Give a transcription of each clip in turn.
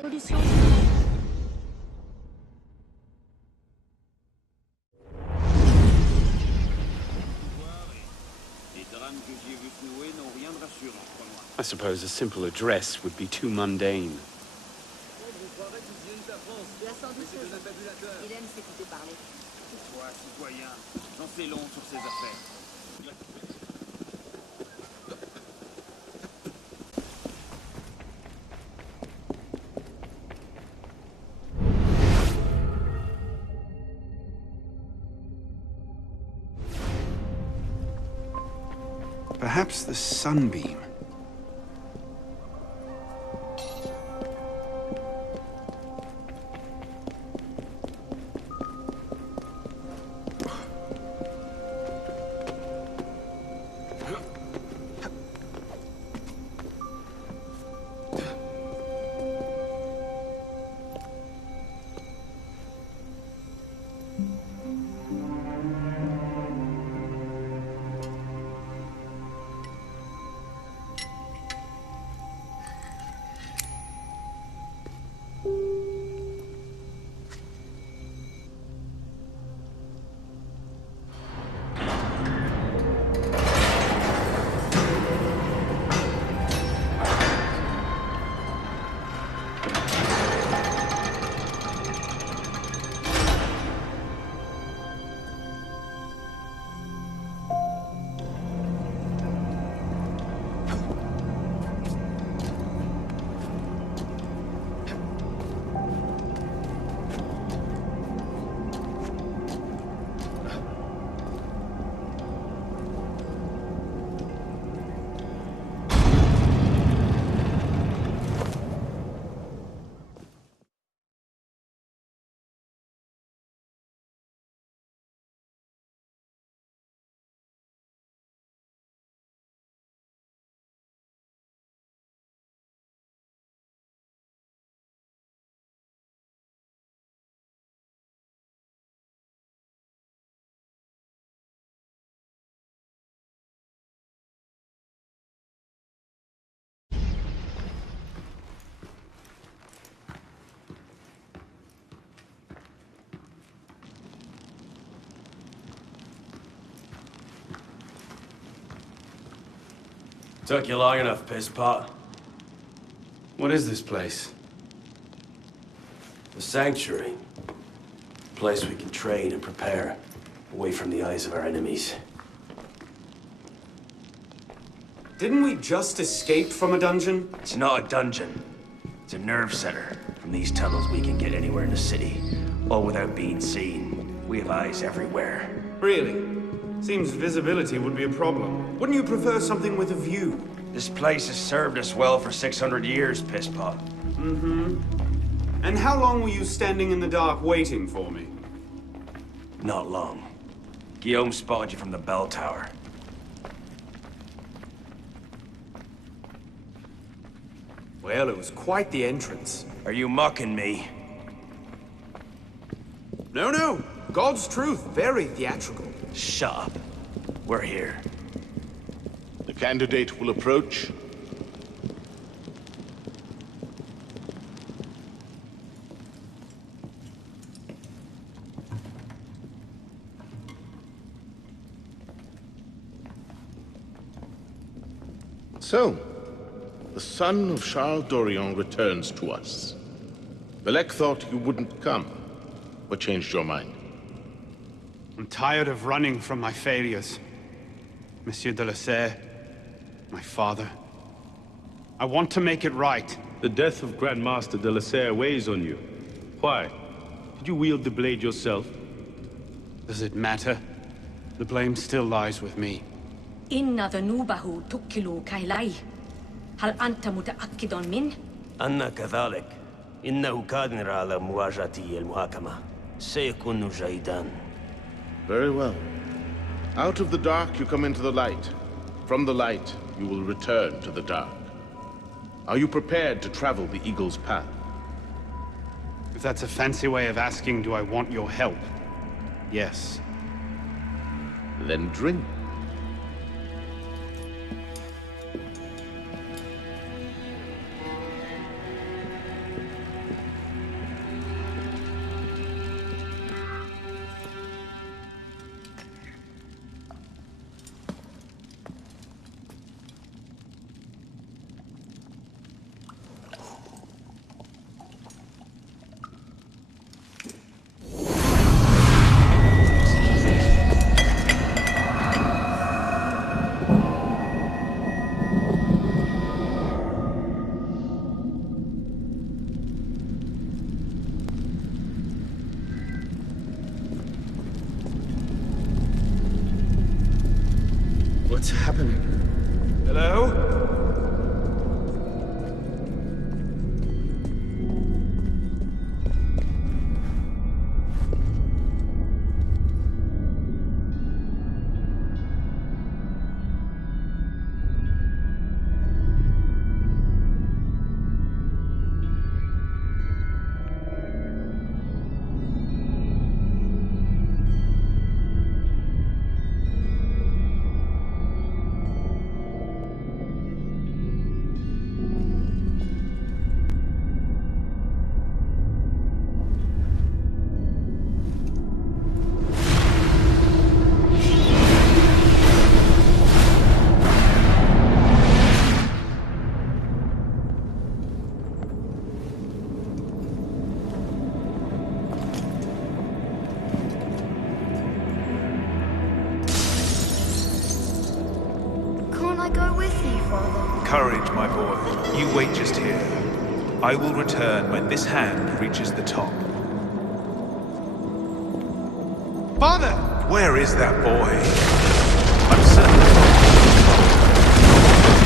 I suppose a simple address would be too mundane. Perhaps the sunbeam. Took you long enough, pisspot. What is this place? The Sanctuary. A place we can trade and prepare, away from the eyes of our enemies. Didn't we just escape from a dungeon? It's not a dungeon. It's a nerve center. From these tunnels we can get anywhere in the city, all without being seen. We have eyes everywhere. Really? Seems visibility would be a problem. Wouldn't you prefer something with a view? This place has served us well for 600 years, pisspot. Mm-hmm. And how long were you standing in the dark waiting for me? Not long. Guillaume spotted you from the bell tower. Well, it was quite the entrance. Are you mocking me? No, no. God's truth. Very theatrical. Shut up. We're here. The candidate will approach. So, the son of Charles Dorion returns to us. Belek thought you wouldn't come. What changed your mind? I'm tired of running from my failures. Monsieur de la Serre, my father. I want to make it right. The death of Grand Master de la Serre weighs on you. Why? Did you wield the blade yourself? Does it matter? The blame still lies with me. إن ذنوبه تكل كيلي. هل أنت متأكد منه؟ أنا كذلك. إنه قادر على مواجهة المحاكمة. سيكون جيدا. Very well. Out of the dark you come into the light. From the light you will return to the dark. Are you prepared to travel the Eagle's path? If that's a fancy way of asking, do I want your help? Yes. Then drink. What's happening? Hello? Can't I go with you, Father? Courage, my boy. You wait just here. I will return when this hand reaches the top. Father! Where is that boy? I'm certain.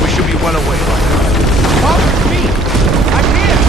We should be well away by now. Father, it's me! I'm here!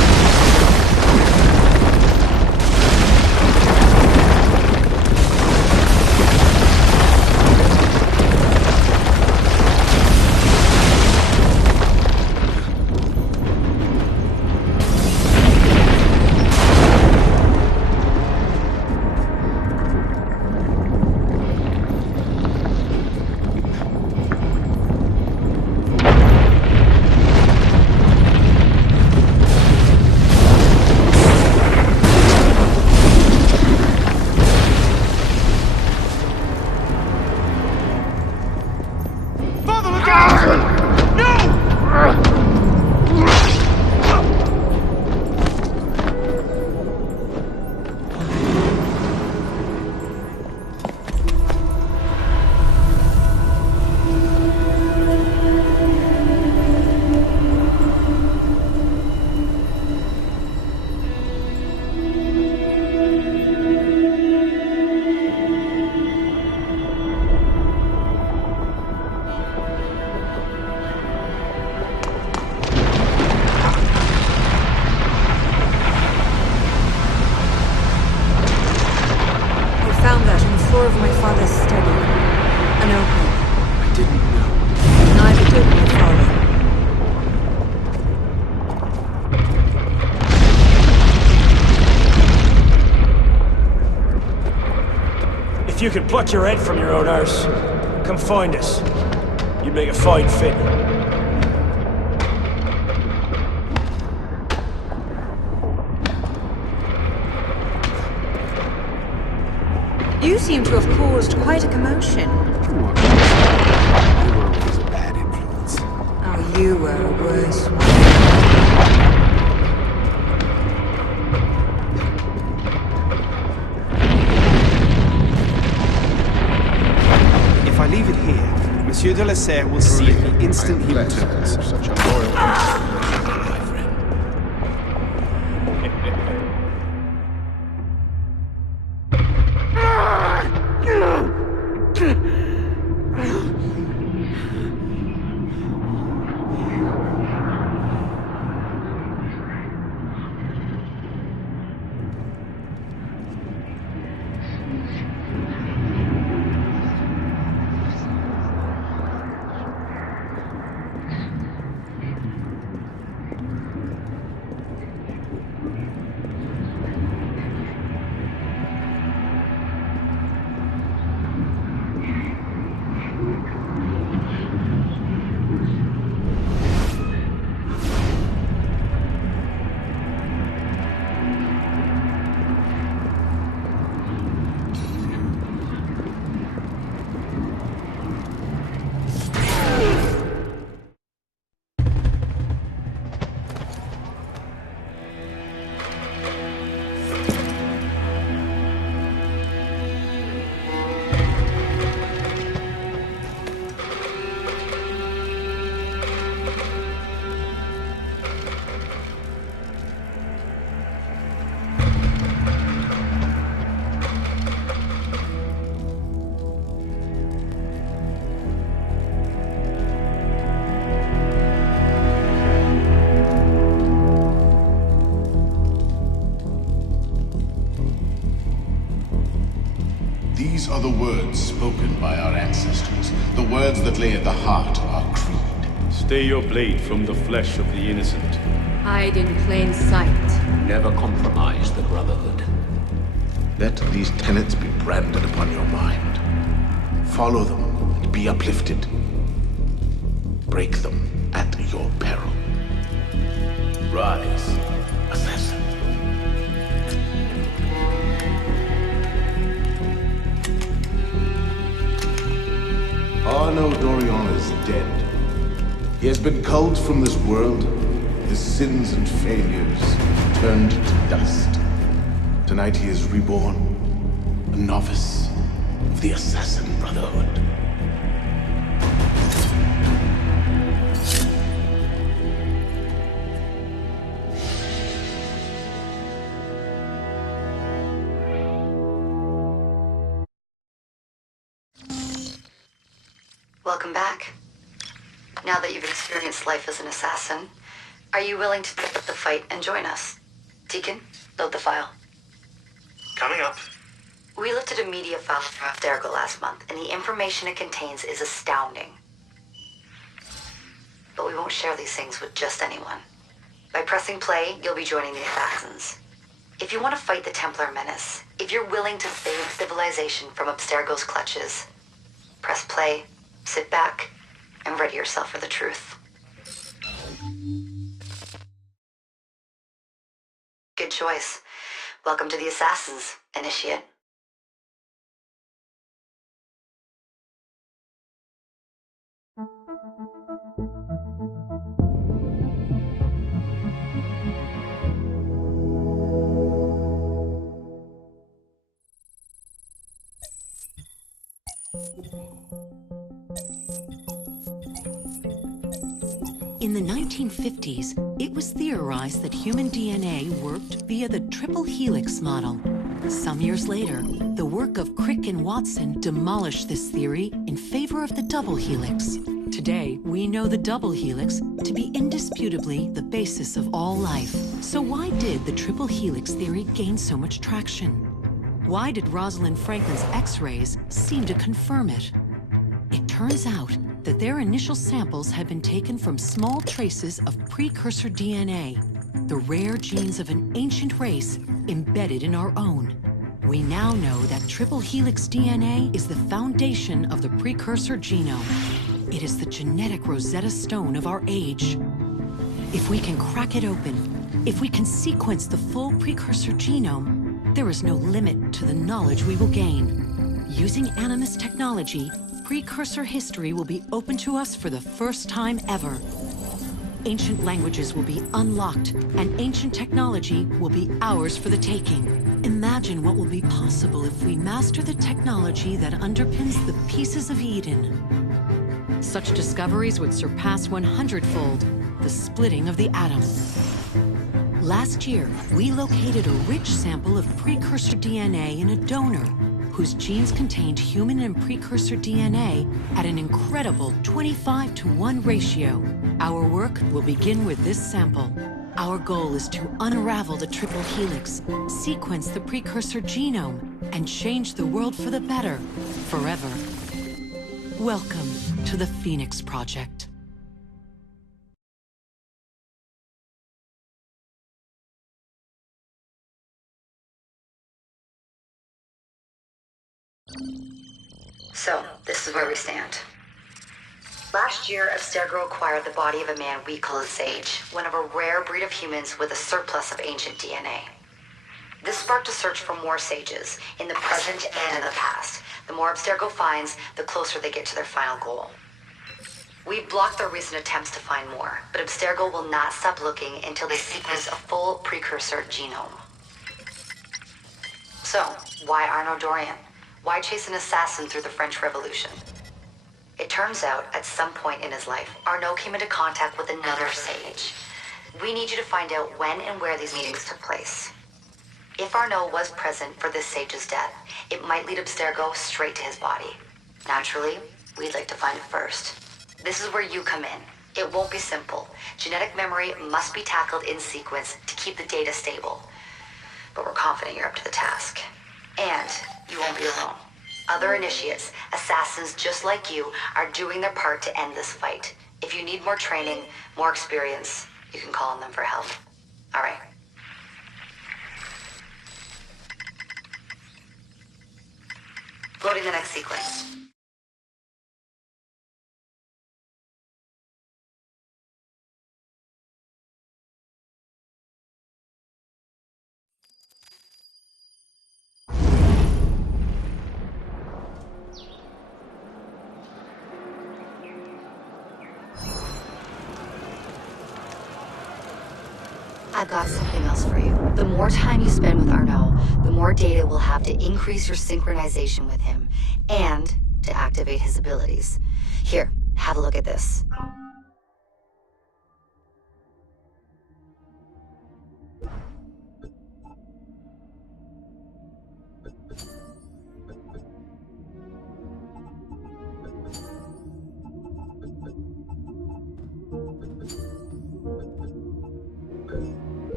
Of my father's study. An opal. I didn't know. Neither did my father. If you could pluck your head from your own arse, come find us. You'd make a fine fit. You seem to have caused quite a commotion. You were always a bad influence. Oh, you were a worse one. If I leave it here, Monsieur de la Serre will see it the instant he returns. Such a loyal These are the words spoken by our ancestors, the words that lay at the heart of our creed. Stay your blade from the flesh of the innocent. Hide in plain sight. Never compromise the Brotherhood. Let these tenets be branded upon your mind. Follow them and be uplifted. Break them at your peril. Rise, assassin. Arno Dorian is dead. He has been culled from this world, his sins and failures turned to dust. Tonight he is reborn, a novice of the Assassin Brotherhood. Welcome back. Now that you've experienced life as an assassin, are you willing to pick up the fight and join us? Deacon, load the file. Coming up. We lifted a media file from Abstergo last month, and the information it contains is astounding. But we won't share these things with just anyone. By pressing play, you'll be joining the Assassins. If you want to fight the Templar menace, if you're willing to save civilization from Abstergo's clutches, press play, sit back, and ready yourself for the truth. Good choice. Welcome to the Assassins, Initiate. In the 1950s, it was theorized that human DNA worked via the triple helix model. Some years later, the work of Crick and Watson demolished this theory in favor of the double helix. Today, we know the double helix to be indisputably the basis of all life. So why did the triple helix theory gain so much traction? Why did Rosalind Franklin's X-rays seem to confirm it? It turns out that their initial samples had been taken from small traces of precursor DNA, the rare genes of an ancient race embedded in our own. We now know that triple helix DNA is the foundation of the precursor genome. It is the genetic Rosetta Stone of our age. If we can crack it open, if we can sequence the full precursor genome, there is no limit to the knowledge we will gain. Using Animus technology, precursor history will be open to us for the first time ever. Ancient languages will be unlocked, and ancient technology will be ours for the taking. Imagine what will be possible if we master the technology that underpins the pieces of Eden. Such discoveries would surpass 100-fold the splitting of the atom. Last year, we located a rich sample of precursor DNA in a donor whose genes contained human and precursor DNA at an incredible 25-to-1 ratio. Our work will begin with this sample. Our goal is to unravel the triple helix, sequence the precursor genome, and change the world for the better, forever. Welcome to the Phoenix Project. So, this is where we stand. Last year, Abstergo acquired the body of a man we call a Sage, one of a rare breed of humans with a surplus of ancient DNA. This sparked a search for more Sages, in the present and in the past. The more Abstergo finds, the closer they get to their final goal. We've blocked their recent attempts to find more, but Abstergo will not stop looking until they sequence a full precursor genome. So, why Arno Dorian? Why chase an assassin through the French Revolution? It turns out, at some point in his life, Arno came into contact with another Sage. We need you to find out when and where these meetings took place. If Arno was present for this Sage's death, it might lead Abstergo straight to his body. Naturally, we'd like to find it first. This is where you come in. It won't be simple. Genetic memory must be tackled in sequence to keep the data stable. But we're confident you're up to the task. And you won't be alone. Other initiates, assassins just like you, are doing their part to end this fight. If you need more training, more experience, you can call on them for help. All right. Loading the next sequence. I've got something else for you. The more time you spend with Arnaud, the more data we'll have to increase your synchronization with him, and to activate his abilities. Here, have a look at this.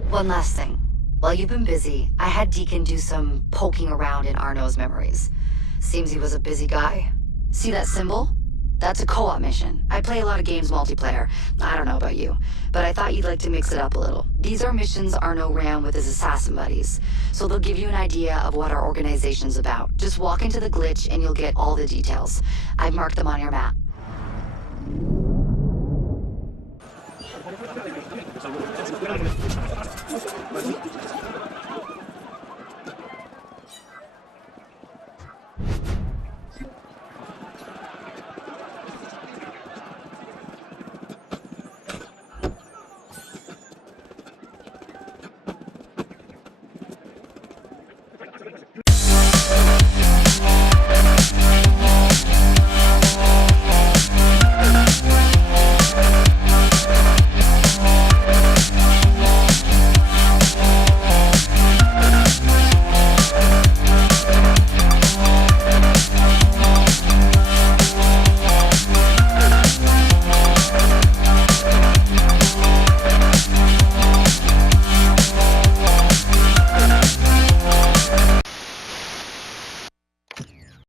One last thing. While you've been busy, I had Deacon do some poking around in Arnaud's memories. Seems he was a busy guy. See that symbol? That's a co-op mission. I play a lot of games multiplayer. I don't know about you, but I thought you'd like to mix it up a little. These are missions Arnaud ran with his assassin buddies, so they'll give you an idea of what our organization's about. Just walk into the glitch and you'll get all the details. I've marked them on your map.